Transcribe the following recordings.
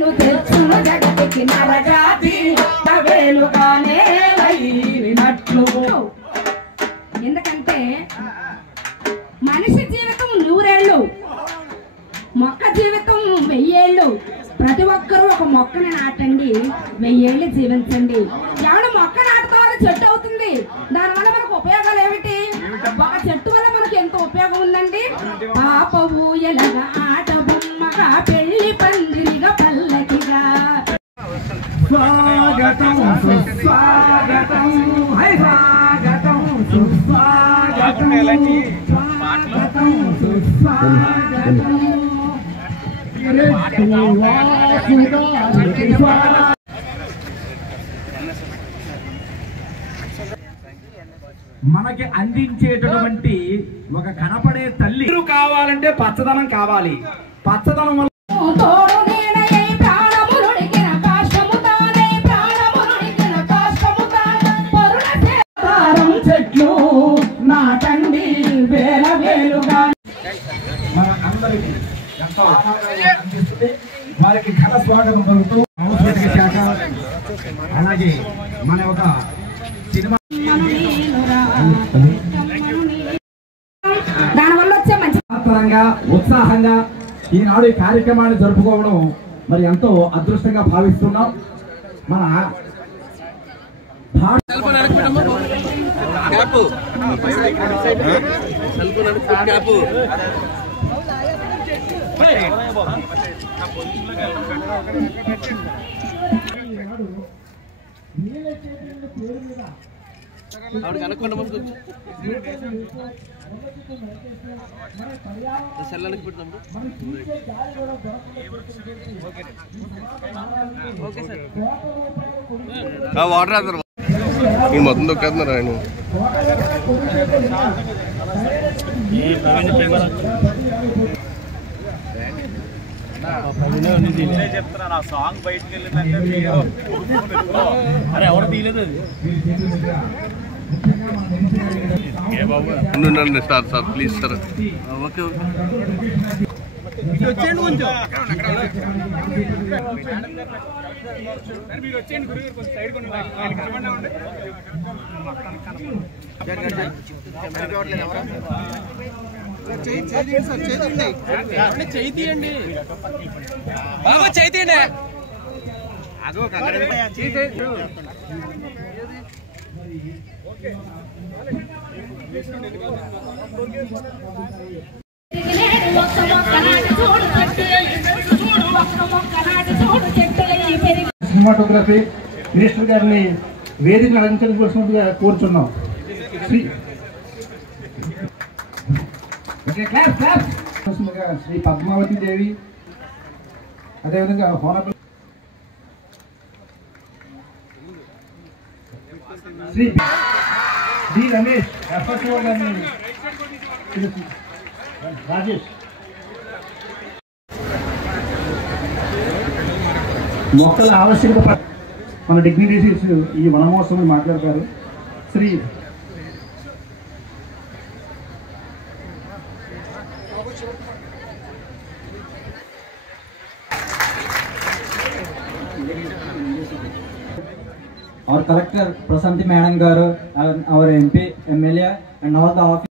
జగతికి నరజాతి వేలుగానే అయినట్లు. ఎందుకంటే మనిషి జీవితం 100 ఏళ్ళు, మొక్క జీవితం 1000 ఏళ్ళు. ప్రతి ఒక్కరూ ఒక మొక్కని నాటండి, 1000 ఏళ్ళు జీవించండి. ఎవడు మొక్క నాటుతారో చెట్టు అవుతుంది. దానివల్ల మనకు ఉపయోగాలు ఏమిటి? ఒక చెట్టు వల్ల మనకు ఎంత ఉపయోగం ఉందండి. పాపవు ఎలాగా ఆట బొమ్మగా పెళ్లి పందిరిగా పల్లకిగా. స్వాగతం సుస్వాగతం, హై స్వాగతం సుస్వాగతం, స్వాగతం సుస్వాగతం. మనకి అందించేటటువంటి ఒక కనపడే తల్లి కావాలంటే పచ్చదనం కావాలి. పచ్చదనం వల్ల చెట్లు నాటండి వేల వేలుగా. మన అందరికీ ఎంతో అందిస్తుంది. వారికి ఘన స్వాగతం పలుకుతూ సాంస్కృతిక శాఖ, అలాగే మన ఒక సినిమా దానివల్ల వచ్చే మంచి ఉత్సాహంగా ఈనాడు ఈ కార్యక్రమాన్ని జరుపుకోవడం మరి ఎంతో అదృష్టంగా భావిస్తున్నాం. మన వాటర్ మొత్తం దొక్కేస్తున్నారు ఆయన. చెప్తున్నా సాంగ్ బయటకు వెళ్ళిందంటే ఎవరు తీయలేదు. ఉండండి సార్ ప్లీజ్ సార్. ఓకే వచ్చేయండి కొంచెం, మీరు వచ్చేయండి గురుగారు కొంచెం సైడ్ కొన్ని చేయి తీయండి బాబా, చేయి తీయండి. సినిమాటోగ్రఫీ మినిస్టర్ గారిని వేదిక అలంకరించవలసినట్టుగా కోరుచున్నాం. శ్రీ పద్మావతి దేవి, అదేవిధంగా హోనబుల్ శ్రీ డి రమేష్, ఎఫ్ఎస్ఓ గారిని, రాజేష్. మొక్కల ఆవశ్యకత మన డిగ్నిటీస్ ఈ వనమహోత్సవం మాట్లాడతారు. Shri our collector Prasanthi madam garu, our MP, MLA and all the officers.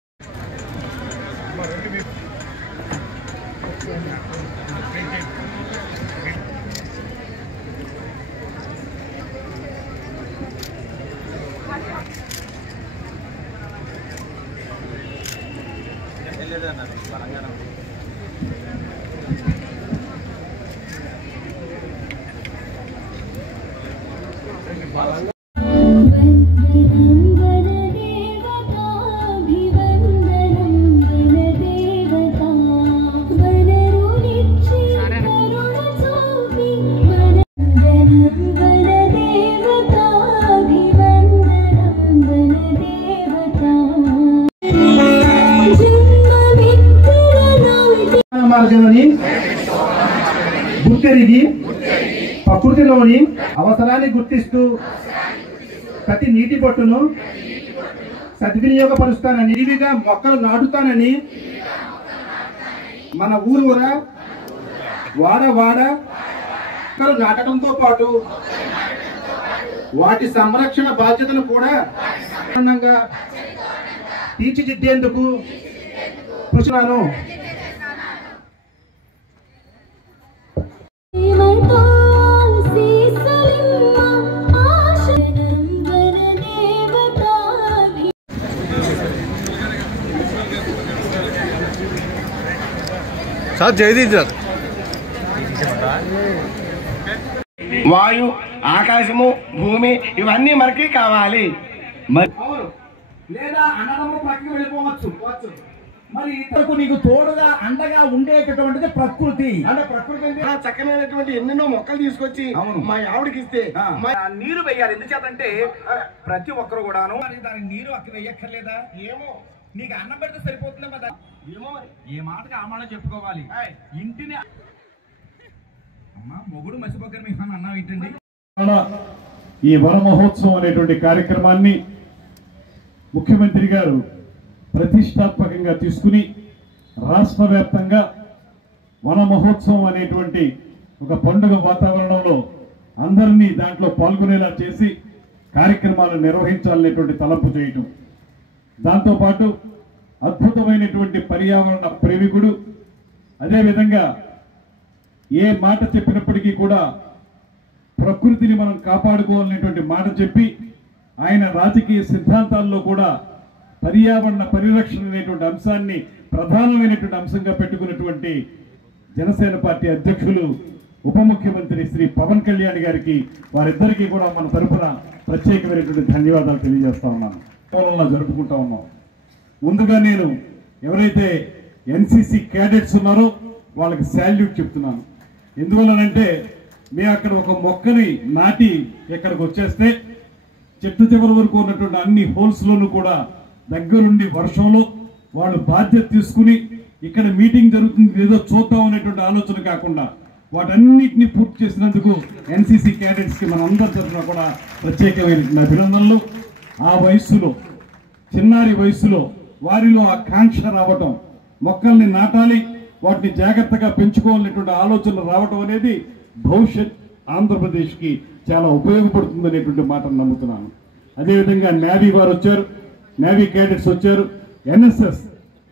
గుర్తెరిగి ప్రకృతిలోని అవసరాన్ని గుర్తిస్తూ ప్రతి నీటి బొట్టును సద్వినియోగపరుస్తానని, విరివిగా మొక్కలు నాటుతానని, మన ఊరూరా వాడ వాడ నాటడంతో పాటు వాటి సంరక్షణ బాధ్యతను కూడా తీర్చిదిద్దేందుకు కృషినాను. Sir Jaydeep sir. వాయు, ఆకాశము, భూమి ఇవన్నీ మనకి కావాలి. లేదా అన్నదమ్ము పక్కకి వెళ్ళిపోవచ్చు. మరి ఇతరులకు నీకు తోడుగా అండగా ఉండేటటువంటిది ప్రకృతి. అంటే ప్రకృతి చక్కనైనటువంటి ఎన్నెన్నో మొక్కలు తీసుకొచ్చి మా ఆవిడకి ఇస్తే నీరు వేయాలి. ఎందుచేతంటే ప్రతి ఒక్కరు కూడాను దానికి నీరు అక్కడ వేయక్కర్లేదా? ఏమో నీకు అన్నం పెడితే సరిపోతుందా కదా? ఏమో మరి ఏ మాటకి ఆ మాట చెప్పుకోవాలి. ఇంటిని అమ్మా మొగుడు మసిపక్కన మీ అన్నం ఏంటండి. ఈ వన మహోత్సవం అనేటువంటి కార్యక్రమాన్ని ముఖ్యమంత్రి గారు ప్రతిష్టాత్మకంగా తీసుకుని రాష్ట్ర వ్యాప్తంగా వన మహోత్సవం అనేటువంటి ఒక పండుగ వాతావరణంలో అందరినీ దాంట్లో పాల్గొనేలా చేసి కార్యక్రమాలు నిర్వహించాలనేటువంటి తలంపు చేయటం. దాంతోపాటు అద్భుతమైనటువంటి పర్యావరణ ప్రేమికుడు, అదేవిధంగా ఏ మాట చెప్పినప్పటికీ కూడా ప్రకృతిని మనం కాపాడుకోవాలనేటువంటి మాట చెప్పి ఆయన రాజకీయ సిద్ధాంతాల్లో కూడా పర్యావరణ పరిరక్షణ అనేటువంటి అంశాన్ని ప్రధానమైనటువంటి అంశంగా పెట్టుకున్నటువంటి జనసేన పార్టీ అధ్యక్షులు ఉప ముఖ్యమంత్రి శ్రీ పవన్ కళ్యాణ్ గారికి వారిద్దరికీ కూడా మన తరఫున ప్రత్యేకమైనటువంటి ధన్యవాదాలు తెలియజేస్తా ఉన్నాను. జరుపుకుంటా ఉన్నాం. ముందుగా నేను ఎవరైతే ఎన్సీసీ క్యాడెట్స్ ఉన్నారో వాళ్ళకి శాల్యూట్ చెప్తున్నాను. ఎందువల్లనంటే మేము అక్కడ ఒక మొక్కని నాటి ఇక్కడికి వచ్చేస్తే చెట్టు చివరి వరకు ఉన్నటువంటి అన్ని హోల్స్లోనూ కూడా దగ్గరుండి వర్షంలో వాళ్ళు బాధ్యత తీసుకుని ఇక్కడ మీటింగ్ జరుగుతుంది ఏదో చూద్దాం అనేటువంటి ఆలోచన కాకుండా వాటన్నిటిని పూర్తి చేసినందుకు ఎన్సీసీ క్యాడెట్స్కి మన అందరి తరఫున కూడా ప్రత్యేకమైన అభినందనలు. ఆ వయస్సులో, చిన్నారి వయస్సులో వారిలో ఆ కాంక్ష రావటం, మొక్కల్ని నాటాలి, వాటిని జాగ్రత్తగా పెంచుకోవాలనేటువంటి ఆలోచనలు రావటం అనేది భవిష్యత్ ఆంధ్రప్రదేశ్కి చాలా ఉపయోగపడుతుంది అనేటువంటి మాటను నమ్ముతున్నాను. అదేవిధంగా నేవీ వారు వచ్చారు, నేవీ క్యాడెట్స్ వచ్చారు, ఎన్ఎస్ఎస్.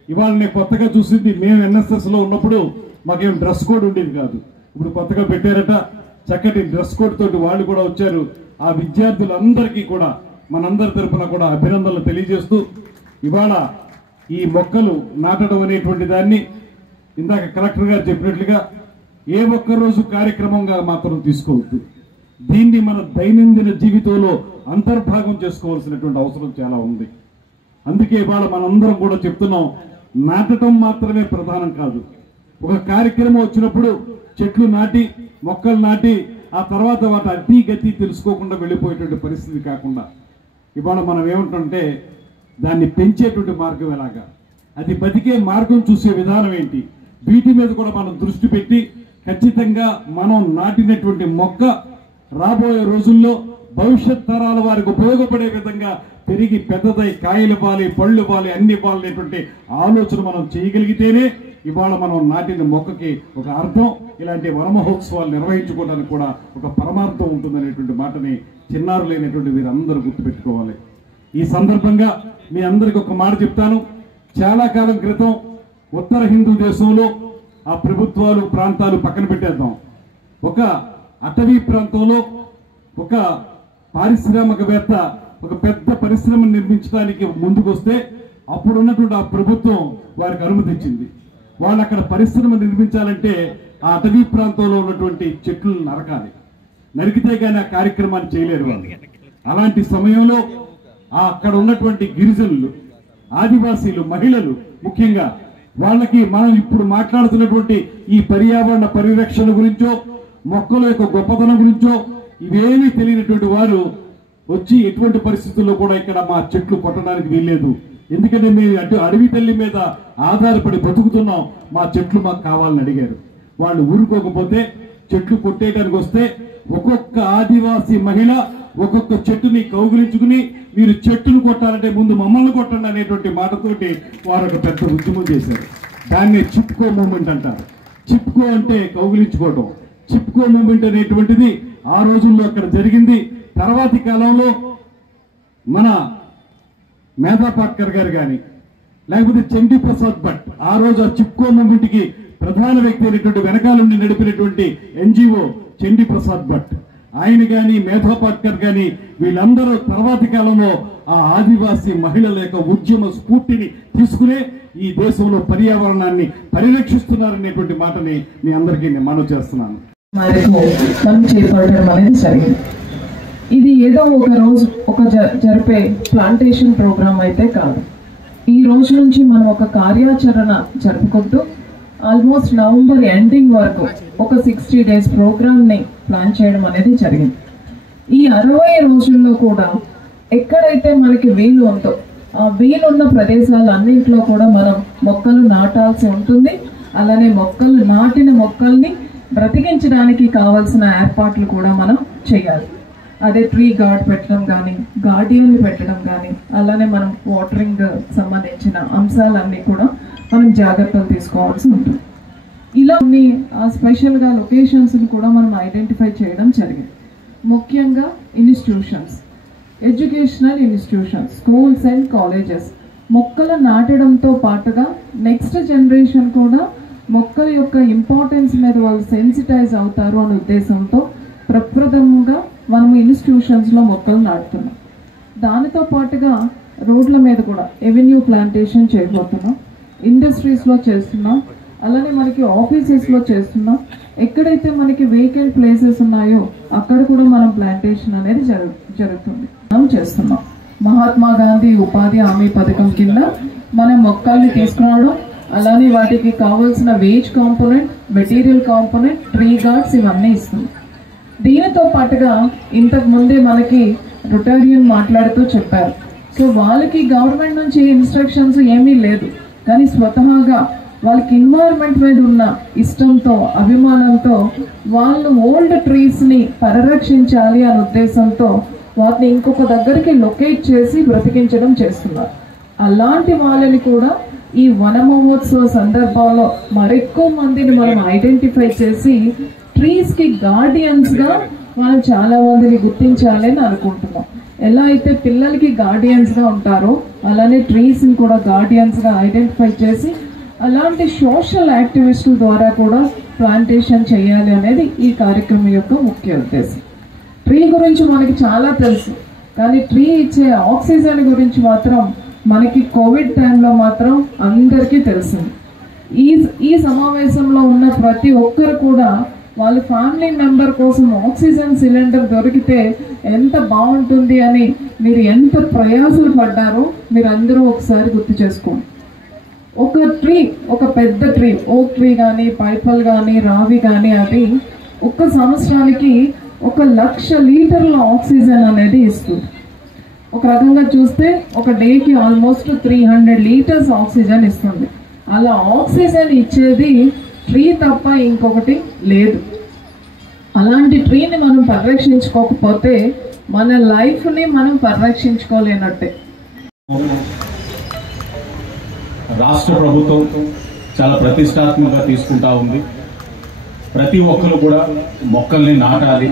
ఇవాళ నేను కొత్తగా చూసింది, మేము ఎన్ఎస్ఎస్లో ఉన్నప్పుడు మాకేం డ్రెస్ కోడ్ ఉండేది కాదు. ఇప్పుడు కొత్తగా పెట్టారట, చక్కటి డ్రెస్ కోడ్ తోటి వాళ్ళు కూడా వచ్చారు. ఆ విద్యార్థులందరికీ కూడా మనందరి తరఫున కూడా అభినందనలు తెలియజేస్తూ, ఇవాళ ఈ మొక్కలు నాటడం అనేటువంటి దాన్ని ఇందాక కలెక్టర్ గారు చెప్పినట్లుగా ఏ ఒక్కరోజు కార్యక్రమంగా మాత్రం తీసుకోవద్దు. దీన్ని మన దైనందిన జీవితంలో అంతర్భాగం చేసుకోవాల్సినటువంటి అవసరం చాలా ఉంది. అందుకే ఇవాళ మనందరం కూడా చెప్తున్నాం, నాటడం మాత్రమే ప్రధానం కాదు. ఒక కార్యక్రమం వచ్చినప్పుడు చెట్లు నాటి, మొక్కలు నాటి ఆ తర్వాత వాటి అతి గతి తెలుసుకోకుండా వెళ్ళిపోయేటువంటి పరిస్థితి కాకుండా ఇవాళ మనం ఏమంటుంటే దాన్ని పెంచేటువంటి మార్గం ఎలాగా, అది బతికే మార్గం చూసే విధానం ఏంటి, వీటి మీద కూడా మనం దృష్టి పెట్టి ఖచ్చితంగా మనం నాటినటువంటి మొక్క రాబోయే రోజుల్లో భవిష్యత్ తరాల వారికి ఉపయోగపడే విధంగా పెరిగి పెద్దదై కాయలు ఇవ్వాలి, పళ్ళు ఇవ్వాలి, అన్ని ఇవ్వాలనేటువంటి ఆలోచన మనం చేయగలిగితేనే ఇవాళ మనం నాటిన మొక్కకి ఒక అర్థం, ఇలాంటి వన మహోత్సవాలు నిర్వహించుకోవడానికి కూడా ఒక పరమార్థం ఉంటుందనేటువంటి మాటని చిన్నారులైనటువంటి వీరందరూ గుర్తుపెట్టుకోవాలి. ఈ సందర్భంగా మీ అందరికి ఒక మాట చెప్తాను. చాలా కాలం క్రితం ఉత్తర హిందూ దేశంలో ఆ ప్రభుత్వాలు ప్రాంతాలు పక్కన పెట్టేద్దాం, ఒక అటవీ ప్రాంతంలో ఒక పారిశ్రామికవేత్త ఒక పెద్ద పరిశ్రమను నిర్మించడానికి ముందుకొస్తే అప్పుడు ఉన్నటువంటి ఆ ప్రభుత్వం వారికి అనుమతి ఇచ్చింది. వాళ్ళు అక్కడ పరిశ్రమ నిర్మించాలంటే ఆ అటవీ ప్రాంతంలో ఉన్నటువంటి చెట్లు నరకాలి, నరికితే కానీ ఆ కార్యక్రమాన్ని చేయలేరు వాళ్ళు. అలాంటి సమయంలో అక్కడ ఉన్నటువంటి గిరిజనులు, ఆదివాసీలు, మహిళలు ముఖ్యంగా వాళ్ళకి మనం ఇప్పుడు మాట్లాడుతున్నటువంటి ఈ పర్యావరణ పరిరక్షణ గురించో మొక్కల యొక్క గొప్పతనం గురించో ఇవేమీ తెలియనటువంటి వారు వచ్చి ఎటువంటి పరిస్థితుల్లో కూడా ఇక్కడ మా చెట్లు కొట్టడానికి వీల్లేదు, ఎందుకంటే మేము అటు అడవి తల్లి మీద ఆధారపడి బతుకుతున్నాం, మా చెట్లు మాకు కావాలని అడిగారు. వాళ్ళు ఊరుకోకపోతే చెట్లు కొట్టేయడానికి వస్తే ఒక్కొక్క ఆదివాసీ మహిళ ఒక్కొక్క చెట్టుని కౌగిలించుకుని మీరు చెట్టును కొట్టాలంటే ముందు మమ్మల్ని కొట్టండి అనేటువంటి మాటతోటి వారు ఒక పెద్ద ఉద్యమం చేశారు. దాన్ని చిప్కో మూమెంట్ అంటారు. చిప్కో అంటే కౌగిలించుకోవటం, చిప్కో మూమెంట్ అనేటువంటిది ఆ రోజుల్లో అక్కడ జరిగింది. తర్వాతి కాలంలో మన మేధా పాట్కర్ గారు కానీ లేకపోతే చండీ ప్రసాద్ భట్ ఆ రోజు ఆ చిప్కో మూమెంట్ కి ప్రధాన వ్యక్తి అయినటువంటి వెనకాలండి నడిపినటువంటి ఎన్జిఓ చండీ ప్రసాద్ భట్ ఆయన కానీ మేధా పాట్కర్ కానీ వీళ్ళందరూ తర్వాతి కాలంలో ఆ ఆదివాసీ మహిళల యొక్క ఉద్యమ స్ఫూర్తిని తీసుకునే ఈ దేశంలో పర్యావరణాన్ని పరిరక్షిస్తున్నారనేటువంటి మాటని మీ అందరికీ నేను మనవి చేస్తున్నాను. మనం చేపట్టడం అనేది జరిగింది. ఇది ఏదో ఒక రోజు జరిపే ప్లాంటేషన్ ప్రోగ్రామ్ అయితే కాదు. ఈ రోజు నుంచి మనం ఒక కార్యాచరణ జరుపుకుంటూ ఆల్మోస్ట్ నవంబర్ ఎండింగ్ వరకు ఒక 60 days ప్రోగ్రామ్ని ప్లాన్ చేయడం అనేది జరిగింది. ఈ 60 రోజుల్లో కూడా ఎక్కడైతే మనకి వీలు ఉందో ఆ వీలున్న ప్రదేశాలన్నింటిలో కూడా మనం మొక్కలు నాటాల్సి ఉంటుంది. అలానే నాటిన మొక్కల్ని బ్రతికించడానికి కావాల్సిన ఏర్పాట్లు కూడా మనం చేయాలి. అదే ట్రీ గార్డ్ పెట్టడం కానీ గార్డియన్లు పెట్టడం కానీ అలానే మనం వాటరింగ్ సంబంధించిన అంశాలన్నీ కూడా మనం జాగ్రత్తలు తీసుకోవాల్సి ఉంటుంది. ఇలా కొన్ని స్పెషల్గా లొకేషన్స్ని కూడా మనం ఐడెంటిఫై చేయడం జరిగింది. ముఖ్యంగా institutions, educational institutions, schools and colleges మొక్కలు నాటడంతో పాటుగా నెక్స్ట్ జనరేషన్ కూడా మొక్కల యొక్క ఇంపార్టెన్స్ మీద వాళ్ళు సెన్సిటైజ్ అవుతారు అనే ఉద్దేశంతో ప్రప్రథమంగా మనం ఇన్స్టిట్యూషన్స్లో మొక్కలు నాటుతున్నాం. దానితో పాటుగా రోడ్ల మీద కూడా ఎవెన్యూ ప్లాంటేషన్ చేయబోతున్నాం, ఇండస్ట్రీస్లో చేస్తున్నాం, అలానే మనకి ఆఫీసెస్లో చేస్తున్నాం. ఎక్కడైతే మనకి వేకెంట్ ప్లేసెస్ ఉన్నాయో అక్కడ కూడా మనం ప్లాంటేషన్ అనేది జరుగుతుంది మనం చేస్తున్నాం. మహాత్మా గాంధీ ఉపాధి హామీ పథకం కింద మనం మొక్కల్ని తీసుకురావడం, అలానే వాటికి కావాల్సిన wage component, material component, tree guards ఇవన్నీ ఇస్తుంది. దీనితో పాటుగా ఇంతకు ముందే మనకి రొటేరియన్ మాట్లాడుతూ చెప్పారు. సో వాళ్ళకి గవర్నమెంట్ నుంచి ఇన్స్ట్రక్షన్స్ ఏమీ లేదు, కానీ స్వతహాగా వాళ్ళకి ఎన్వైరన్మెంట్ మీద ఉన్న ఇష్టంతో అభిమానంతో వాళ్ళు ఓల్డ్ ట్రీస్ని పరిరక్షించాలి అనే ఉద్దేశంతో వాటిని ఇంకొక దగ్గరికి లొకేట్ చేసి బ్రతికించడం చేస్తున్నారు. అలాంటి వాళ్ళని కూడా ఈ వన మహోత్సవ సందర్భంలో మరెక్కువ మందిని మనం ఐడెంటిఫై చేసి ట్రీస్కి గార్డియన్స్గా మనం చాలా మందిని గుర్తించాలి అని అనుకుంటున్నాం. ఎలా అయితే పిల్లలకి గార్డియన్స్గా ఉంటారో అలానే ట్రీస్ని కూడా గార్డియన్స్గా ఐడెంటిఫై చేసి అలాంటి సోషల్ యాక్టివిస్టుల ద్వారా కూడా ప్లాంటేషన్ చేయాలి అనేది ఈ కార్యక్రమం యొక్క ముఖ్య ఉద్దేశం. ట్రీ గురించి మనకి చాలా తెలుసు, కానీ ట్రీ ఇచ్చే ఆక్సిజన్ గురించి మాత్రం మనకి కోవిడ్ టైంలో మాత్రం అందరికీ తెలిసింది. ఈ సమావేశంలో ఉన్న ప్రతి ఒక్కరు కూడా వాళ్ళ ఫ్యామిలీ మెంబర్ కోసం ఆక్సిజన్ సిలిండర్ దొరికితే ఎంత బాగుంటుంది అని మీరు ఎంత ప్రయాసలు పడ్డారో మీరు అందరూ ఒకసారి గుర్తు చేసుకోండి. ఒక ట్రీ, ఒక పెద్ద ట్రీ, ఓక్ ట్రీ కానీ పైపల్ కానీ రావి కానీ అది ఒక్క సంవత్సరానికి 1,00,000 లీటర్ల ఆక్సిజన్ అనేది ఇస్తుంది. ఒక రకంగా చూస్తే ఒక డేకి ఆల్మోస్ట్ 300 లీటర్స్ ఆక్సిజన్ ఇస్తుంది. అలా ఆక్సిజన్ ఇచ్చేది ట్రీ తప్ప ఇంకొకటి లేదు. అలాంటి ట్రీని మనం పరిరక్షించుకోకపోతే మన లైఫ్ని మనం పరిరక్షించుకోలేనట్టే. రాష్ట్ర ప్రభుత్వం చాలా ప్రతిష్టాత్మకంగా తీసుకుంటా ఉంది. ప్రతి ఒక్కరు కూడా మొక్కల్ని నాటాలి,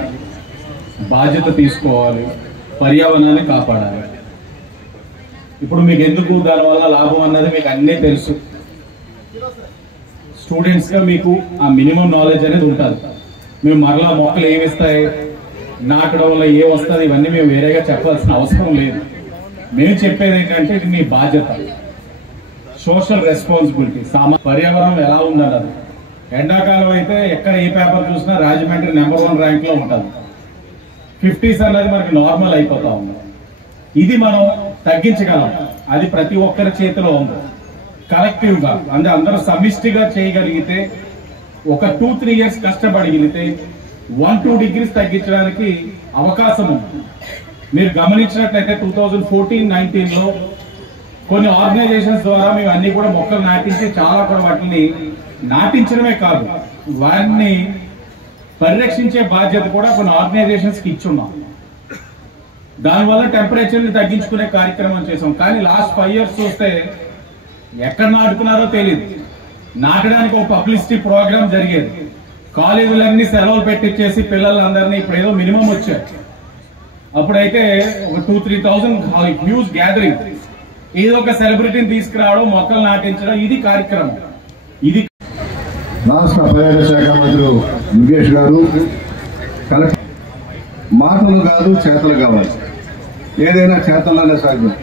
బాధ్యత తీసుకోవాలి, పర్యావరణాన్ని కాపాడాలి. ఇప్పుడు మీకు ఎందుకు దానివల్ల లాభం అన్నది మీకు అన్నీ తెలుసు. స్టూడెంట్స్గా మీకు ఆ మినిమం నాలెడ్జ్ అనేది ఉంటుంది. మేము మరలా మొక్కలు ఏమిస్తాయి, నాటడం వల్ల ఏ వస్తుంది, ఇవన్నీ మేము వేరేగా చెప్పాల్సిన అవసరం లేదు. మేము చెప్పేది ఏంటంటే ఇది మీ బాధ్యత, సోషల్ రెస్పాన్సిబిలిటీ. పర్యావరణం ఎలా ఉండాలి. ఎండాకాలం అయితే ఎక్కడ ఏ పేపర్ చూసినా రాజమండ్రి నెంబర్ 1 ర్యాంక్లో ఉంటుంది. 50s అన్నది మనకి నార్మల్ అయిపోతా ఉంది. ఇది మనం తగ్గించగలం. అది ప్రతి ఒక్కరి చేతిలో ఉంది. కలెక్టివ్గా అంటే అందరూ సమిష్టిగా చేయగలిగితే ఒక 2-3 years కష్టపడగలిగితే 1-2 degrees తగ్గించడానికి అవకాశం ఉంది. మీరు గమనించినట్లయితే 2014-19లో కొన్ని ఆర్గనైజేషన్స్ ద్వారా మేము అన్ని కూడా మొక్కలు నాటించి చాలా కూడా వాటిని నాటించడమే కాదు వారిని పరిరక్షించే బాధ్యత కూడా కొన్ని ఆర్గనైజేషన్స్కి ఇచ్చున్నాం. దానివల్ల టెంపరేచర్ని తగ్గించుకునే కార్యక్రమం చేసాం. కానీ లాస్ట్ 5 years చూస్తే ఎక్కడ నాటుతున్నారో తెలియదు. నాటడానికి ఒక పబ్లిసిటీ ప్రోగ్రామ్ జరిగేది. కాలేజీలన్నీ సెలవులు పెట్టించేసి పిల్లలందరినీ ఇప్పుడు ఏదో మినిమం వచ్చాయి. అప్పుడైతే ఒక 2-3,000 హ్యూజ్ గ్యాదరింగ్, ఏదో ఒక సెలబ్రిటీని తీసుకురావడం, మొక్కలు నాటించడం, ఇది కార్యక్రమం. ఇది రాష్ట్ర పర్యాటక శాఖ మంత్రి యోగేష్ గారు మాటలు కాదు చేతలు కావాలి, ఏదైనా చేతల్లోనే సాధ్యం.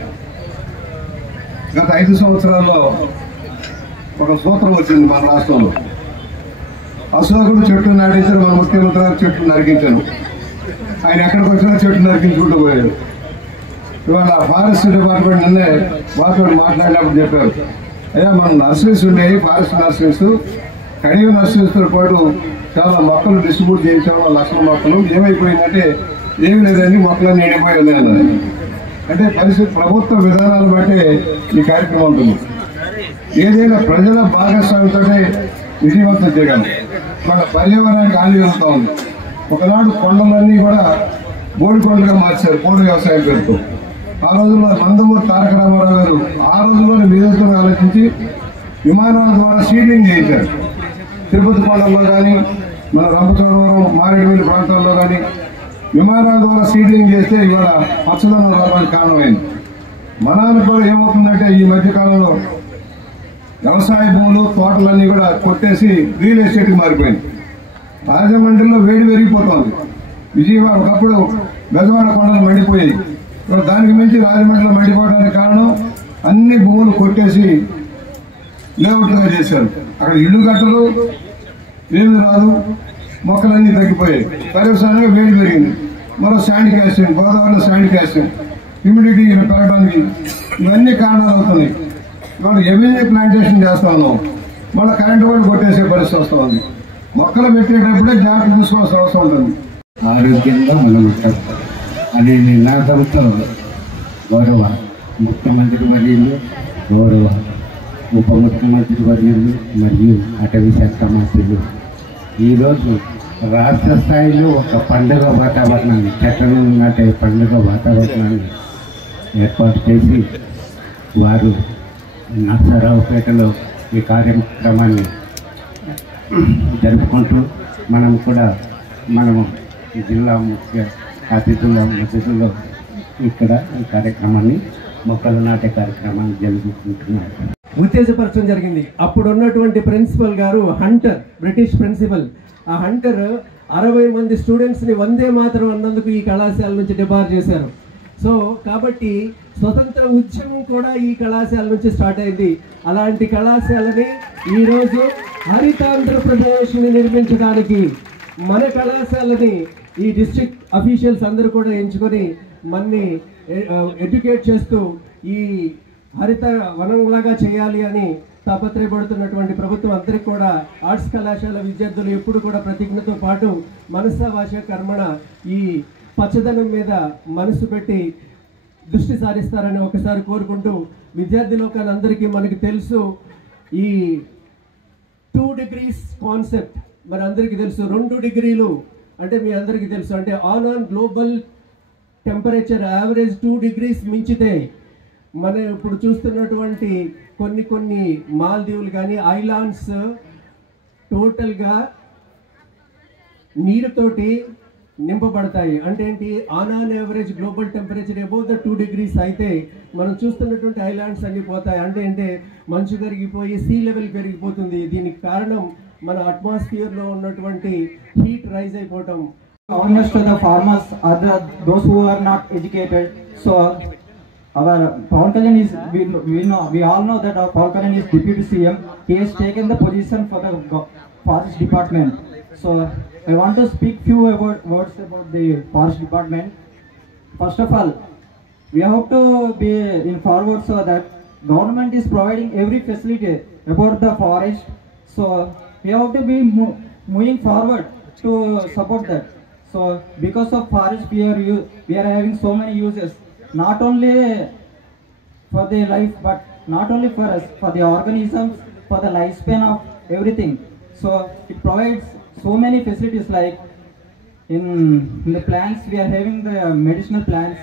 గత 5 సంవత్సరాల్లో ఒక సూత్రం వచ్చింది మన రాష్ట్రంలో. అశోకుడు చెట్లు నాటించారు, మన ముఖ్యమంత్రి గారు చెట్లు నరికించారు. ఆయన ఎక్కడికి వచ్చినా చెట్లు నరికించుకుంటూ పోయాడు. ఇవాళ ఫారెస్ట్ డిపార్ట్మెంట్ నిన్నే వారితో మాట్లాడినప్పుడు చెప్పారు, అయ్యా మన నర్సరీస్ ఉండేవి, ఫారెస్ట్ నర్సరీస్, కడియం నర్సరీస్తో పాటు చాలా మొక్కలు డిస్ట్రిబ్యూట్ చేయించాము, 1,00,000 మొక్కలు. ఏమైపోయిందంటే ఏమి లేదని మొక్కలన్నీ ఎండిపోయి ఉన్నాయి. అంటే పరిస్థితి ప్రభుత్వ విధానాలు బట్టే ఈ కార్యక్రమం ఉంటుంది. ఏదైనా ప్రజల భాగస్వామ్యంతోనే విజయవంతం చేయగలం. మన పర్యావరణానికి హాని జరుగుతూ ఉంది. ఒకనాడు కొండలన్నీ కూడా బోడి కొండలుగా మార్చారు పోడు వ్యవసాయం పేరుతో. ఆ రోజుల్లో నందమూరి తారక రామారావు గారు ఆ రోజుల్లోనే నియోజకవర్గం ఆలోచించి విమానాల ద్వారా సీడ్లింగ్ చేయించారు. తిరుపతి కొండల్లో కానీ, మన రంపచోడవరం, మారేడుమిల్లి ప్రాంతాల్లో కానీ విమానాల ద్వారా సీడ్లింగ్ చేస్తే ఇవాళ పచ్చదనం రావడానికి కారణమైంది. మనానికి కూడా ఏమవుతుందంటే ఈ మధ్యకాలంలో వ్యవసాయ భూములు, తోటలన్నీ కూడా కొట్టేసి రియల్ ఎస్టేట్కి మారిపోయింది. రాజమండ్రిలో వేడి పెరిగిపోతుంది. విజయవాడ ఒకప్పుడు బెజవాడ కొండలు మండిపోయాయి. దానికి మించి రాజమండ్రిలో మండిపోవడానికి కారణం అన్ని భూములు కొట్టేసి లేఅవుట్లుగా చేశారు. అక్కడ ఇల్లు కట్టలు ఏమి రాదు, మొక్కలన్నీ తగ్గిపోయాయి. పర్యవసానంగా వేడి పెరిగింది. మరో శాండ్ క్యాస్టింగ్, గోదావరిలో శాండ్ క్యాస్టింగ్, హ్యూమిడిటీ పెరగడానికి ఇవన్నీ కారణాలు అవుతున్నాయి. ఇవాళ ఎవెన్యూ ప్లాంటేషన్ చేస్తా ఉన్నాం, మళ్ళీ కరెంటు వాళ్ళు కొట్టేసే పరిస్థితి వస్తూ ఉంది. మొక్కలు పెట్టేటప్పుడే జాగ్రత్త తీసుకోవాల్సిన అవసరం ఉంటుంది. ఆరోగ్యంగా మనం ఉంటాం అనే నినాదంతో గౌరవ ముఖ్యమంత్రి వర్యులు, గౌరవ ఉప ముఖ్యమంత్రి వర్యులు మరియు అటవీ శాఖ మంత్రులు ఈరోజు రాష్ట్ర స్థాయిలో ఒక పండుగ వాతావరణాన్ని, చెట్లను నాటే పండుగ వాతావరణాన్ని ఏర్పాటు చేసి వారు నర్సరావుపేటలో ఈ కార్యక్రమాన్ని జరుపుకుంటూ మనం కూడా మనము జిల్లా ముఖ్య అతిథుల మద్దతులో ఇక్కడ ఈ కార్యక్రమాన్ని, మొక్కలు నాటే కార్యక్రమాన్ని జరుపుకుంటున్నారు. ఉత్తేజపరచడం జరిగింది. అప్పుడు ఉన్నటువంటి ప్రిన్సిపల్ గారు హంటర్, బ్రిటిష్ ప్రిన్సిపల్. ఆ హంటర్ 60 మంది స్టూడెంట్స్ని వందే మాతరం అన్నందుకు ఈ కళాశాల నుంచి డిబార్ చేశారు. సో కాబట్టి స్వతంత్ర ఉద్యమం కూడా ఈ కళాశాల నుంచి స్టార్ట్ అయింది. అలాంటి కళాశాలని ఈరోజు హరితాంధ్రప్రదేశ్ని నిర్మించడానికి మన కళాశాలని ఈ డిస్ట్రిక్ట్ అఫీషియల్స్ అందరూ కూడా ఎంచుకొని మన్ని ఎడ్యుకేట్ చేస్తూ ఈ హరిత వనంలాగా చేయాలి అని తాపత్రయపడుతున్నటువంటి ప్రభుత్వం అందరికీ కూడా ఆర్ట్స్ కళాశాల విద్యార్థులు ఎప్పుడు కూడా ప్రతిజ్ఞతో పాటు మనస భాష కర్మణ ఈ పచ్చదనం మీద మనసు పెట్టి దృష్టి సారిస్తారని ఒకసారి కోరుకుంటూ, విద్యార్థి లోకాలందరికీ మనకి తెలుసు ఈ 2 degrees కాన్సెప్ట్ మరి అందరికీ తెలుసు. 2 డిగ్రీలు అంటే మీ అందరికీ తెలుసు. అంటే on global temperature average 2 degrees మించితే మనం ఇప్పుడు చూస్తున్నటువంటి కొన్ని మాల్దీవులు కానీ ఐలాండ్స్ టోటల్గా నీరుతోటి నింపబడతాయి. అంటే ఏంటి, on average global temperature above the 2 degrees అయితే మనం చూస్తున్నటువంటి ఐలాండ్స్ అన్ని పోతాయి. అంటే మంచు కరిగిపోయి సీ లెవెల్ పెరిగిపోతుంది. దీనికి కారణం మన అట్మాస్ఫియర్లో ఉన్నటువంటి హీట్ రైజ్ అయిపోవటం. Awareness to the farmers are those who are not educated. So our Pawan Kalyan is, we all know that our Pawan Kalyan is Deputy CM. He has taken the position for the Forest Department. So I want to speak few words about the Forest Department. First of all, we have to be in forward so that government is providing every facility about the forest. So we have to be moving forward to support that. So because of forest we are having so many uses, not only for their life but not only for us, for the organisms, for the lifespan of everything. So it provides so many facilities, like in the plants we are having the medicinal plants,